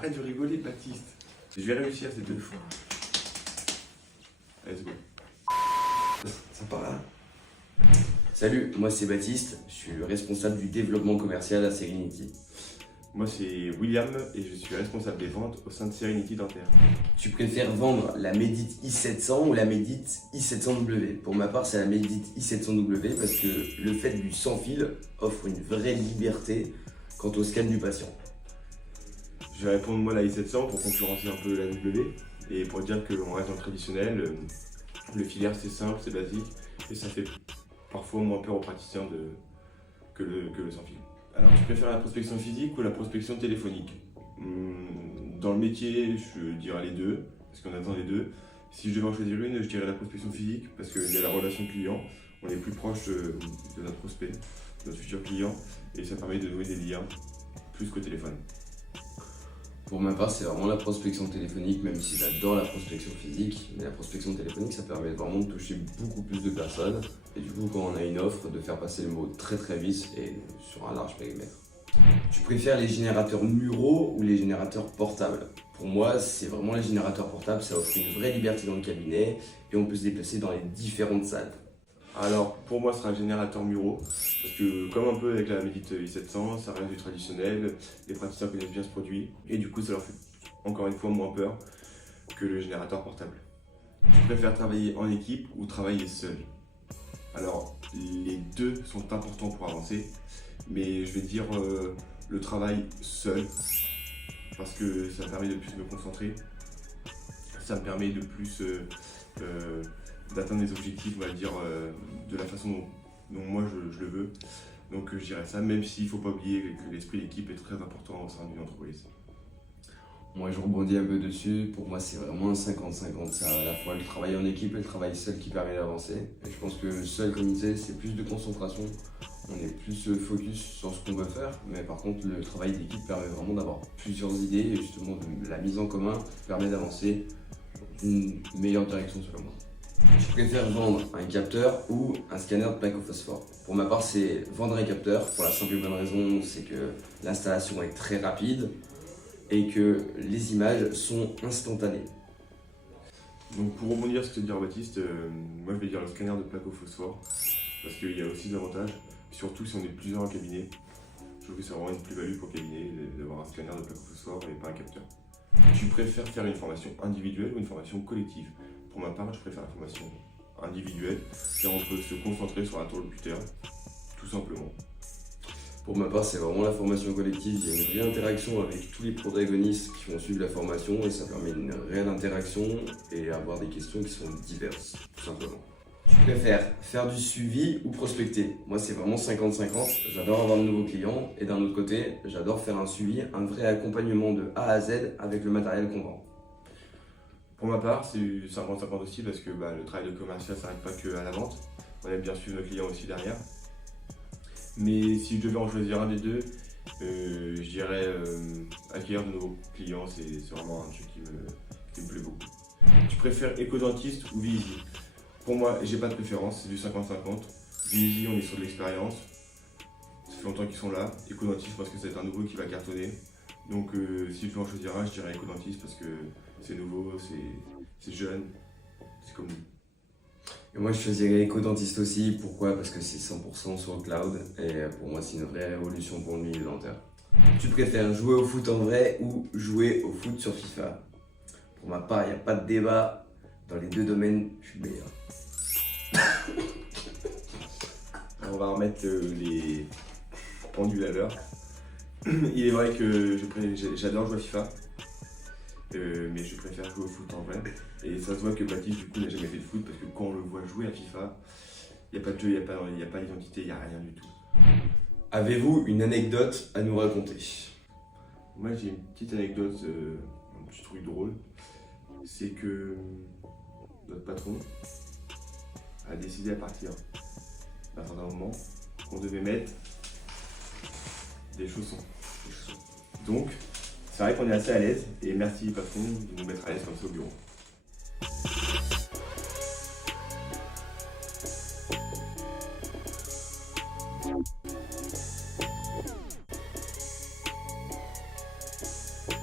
Arrête de rigoler, Baptiste. Je vais réussir ces 2 fois. Let's go. Ça part là. Salut, moi c'est Baptiste, je suis responsable du développement commercial à Serenity. Moi c'est William et je suis responsable des ventes au sein de Serenity Dentaire. Tu préfères vendre la Medit i700 ou la Medit i700W? Pour ma part, c'est la Medit i700W parce que le fait du sans fil offre une vraie liberté quant au scan du patient. Je vais répondre moi la i700 pour concurrencer un peu la W et pour dire qu'on reste dans le traditionnel. Le filaire c'est simple, c'est basique et ça fait parfois moins peur aux praticiens que le sans fil. Alors tu préfères la prospection physique ou la prospection téléphonique? Dans le métier, je dirais les deux, parce qu'on attend les deux. Si je devais en choisir une, je dirais la prospection physique, parce qu'il y a la relation client, on est plus proche de notre prospect, de notre futur client, et ça permet de nouer des liens plus qu'au téléphone. Pour ma part, c'est vraiment la prospection téléphonique, même si j'adore la prospection physique. Mais la prospection téléphonique, ça permet vraiment de toucher beaucoup plus de personnes. Et du coup, quand on a une offre, de faire passer le mot très très vite et sur un large périmètre. Tu préfères les générateurs muraux ou les générateurs portables? Pour moi, c'est vraiment les générateurs portables. Ça offre une vraie liberté dans le cabinet et on peut se déplacer dans les différentes salles. Alors pour moi ce sera un générateur muraux, parce que comme un peu avec la Medit i700, ça reste du traditionnel, les praticiens connaissent bien ce produit, et du coup ça leur fait encore une fois moins peur que le générateur portable. Je préfère travailler en équipe ou travailler seul? Alors les deux sont importants pour avancer, mais je vais dire le travail seul, parce que ça me permet de plus me concentrer, ça me permet de plus d'atteindre des objectifs, on va dire, de la façon dont moi je le veux. Donc je dirais ça, même s'il ne faut pas oublier que l'esprit d'équipe est très important au sein d'une entreprise. Moi, je rebondis un peu dessus. Pour moi, c'est vraiment un 50-50. C'est à la fois le travail en équipe et le travail seul qui permet d'avancer. Et je pense que le seul, comme il disait, c'est plus de concentration. On est plus focus sur ce qu'on veut faire. Mais par contre, le travail d'équipe permet vraiment d'avoir plusieurs idées. Et justement, la mise en commun permet d'avancer dans une meilleure direction, selon moi. Je préfère vendre un capteur ou un scanner de plaque au phosphore. Pour ma part, c'est vendre un capteur pour la simple et bonne raison, c'est que l'installation est très rapide et que les images sont instantanées. Donc pour rebondir sur ce que dit Baptiste, moi je vais dire le scanner de plaque au phosphore, parce qu'il y a aussi des avantages, surtout si on est plusieurs en cabinet. Je trouve que c'est vraiment une plus-value pour le cabinet d'avoir un scanner de plaque au phosphore et pas un capteur. Tu préfères faire une formation individuelle ou une formation collective? Pour ma part, je préfère la formation individuelle, car on peut se concentrer sur l'interlocuteur, tout simplement. Pour ma part, c'est vraiment la formation collective. Il y a une vraie interaction avec tous les protagonistes qui vont suivre la formation et ça permet une réelle interaction et avoir des questions qui sont diverses, tout simplement. Tu préfères faire du suivi ou prospecter? Moi, c'est vraiment 50-50. J'adore avoir de nouveaux clients et d'un autre côté, j'adore faire un suivi, un vrai accompagnement de A à Z avec le matériel qu'on vend. Pour ma part, c'est 50-50 aussi, parce que le travail de commercial ne s'arrête pas qu'à la vente. On aime bien suivre nos clients aussi derrière. Mais si je devais en choisir un des deux, je dirais acquérir de nouveaux clients, c'est vraiment un truc qui me plaît beaucoup. Tu préfères éco-dentiste ou Viisi? Pour moi, j'ai pas de préférence, c'est du 50-50. Viisi, on est sur de l'expérience, ça fait longtemps qu'ils sont là. Éco-dentiste, parce que c'est un nouveau qui va cartonner. Donc si je devais en choisir un, je dirais éco-dentiste parce que c'est nouveau, c'est jeune, c'est comme nous. Et moi, je choisirais éco-dentiste aussi. Pourquoi? Parce que c'est 100% sur le cloud et pour moi, c'est une vraie révolution pour le milieu dentaire. Tu préfères jouer au foot en vrai ou jouer au foot sur FIFA? Pour ma part, il n'y a pas de débat. Dans les deux domaines, je suis le meilleur. On va remettre les pendules à l'heure. Il est vrai que j'adore jouer à FIFA, mais je préfère jouer au foot en vrai. Et ça se voit que Baptiste du coup n'a jamais fait de foot, parce que quand on le voit jouer à FIFA, il n'y a pas de jeu, il n'y a pas d'identité, il n'y a rien du tout. Avez-vous une anecdote à nous raconter? Moi j'ai une petite anecdote, un petit truc drôle. C'est que notre patron a décidé à partir à un certain moment qu'on devait mettre des chaussons. Donc, c'est vrai qu'on est assez à l'aise, et merci patron de nous mettre à l'aise comme ça au bureau.